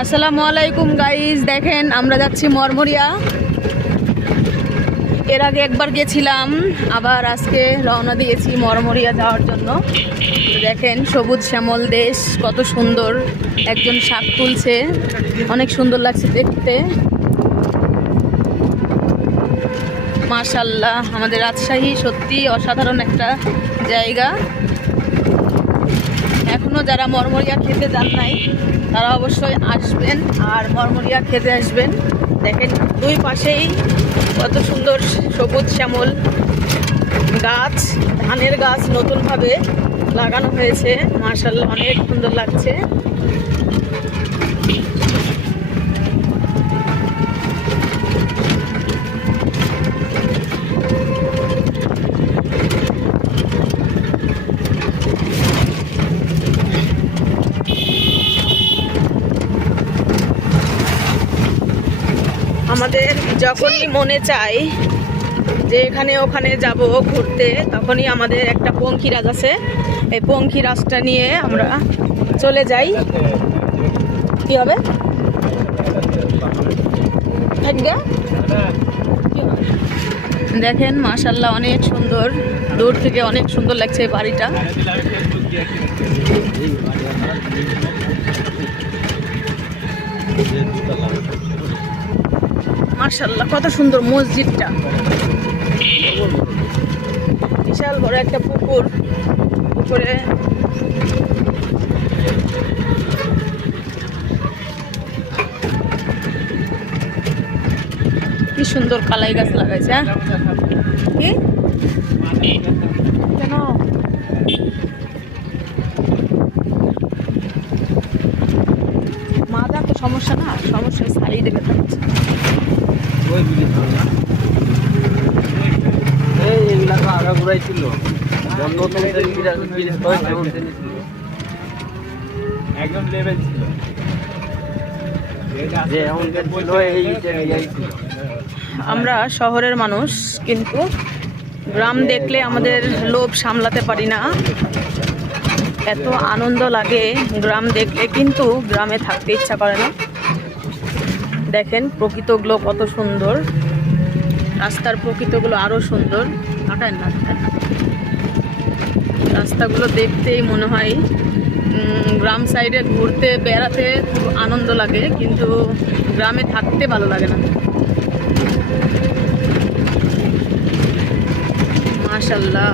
আসসালামু আলাইকুম গাইজ, দেখেন আমরা যাচ্ছি মরমরিয়া। এর আগে একবার গেছিলাম, আবার আজকে রওনা দিয়েছি মরমরিয়া যাওয়ার জন্য। দেখেন সবুজ শ্যামল দেশ, কত সুন্দর। একজন শাক তুলছে, অনেক সুন্দর লাগছে দেখতে। মাশাআল্লাহ, আমাদের রাজশাহী সত্যি অসাধারণ একটা জায়গা। এখনো যারা মরমরিয়া খেতে যান নাই তারা অবশ্যই আসবেন আর মরমরিয়া খেতে আসবেন। দেখেন দুই পাশেই কত সুন্দর সবুজ শ্যামল গাছ, ধানের গাছ নতুনভাবে লাগানো হয়েছে। মাশাআল্লাহ, অনেক সুন্দর লাগছে। আমাদের যখনই মনে চায় যে এখানে ওখানে যাব ঘুরতে, তখনই আমাদের একটা পঙ্খিরাজ আছে। এই পঙ্খিরাজটা নিয়ে আমরা চলে যাই। কি হবে? দেখেন মাশাআল্লাহ, অনেক সুন্দর। দূর থেকে অনেক সুন্দর লাগছে এই বাড়িটা। মাশাআল্লাহ, কত সুন্দর মসজিদটা। বিশাল বড় একটা পুকুর, পুকুরে কি সুন্দর কালাই গাছ লাগাইছে। কি কেন মাজা তো সমস্যা না, সমস্যা সাইডে ব্যথা হচ্ছে। আমরা শহরের মানুষ, কিন্তু গ্রাম দেখলে আমাদের লোভ সামলাতে পারি না। এত আনন্দ লাগে গ্রাম দেখলে, কিন্তু গ্রামে থাকতে ইচ্ছা করে না। দেখেন প্রকৃতগুলো কত সুন্দর, রাস্তার প্রকৃতগুলো আরো সুন্দর। হাঁটায় না, রাস্তাগুলো দেখতেই মনে হয় গ্রাম সাইডে ঘুরতে বেড়াতে খুব আনন্দ লাগে, কিন্তু গ্রামে থাকতে ভালো লাগে না। মাশাআল্লাহ।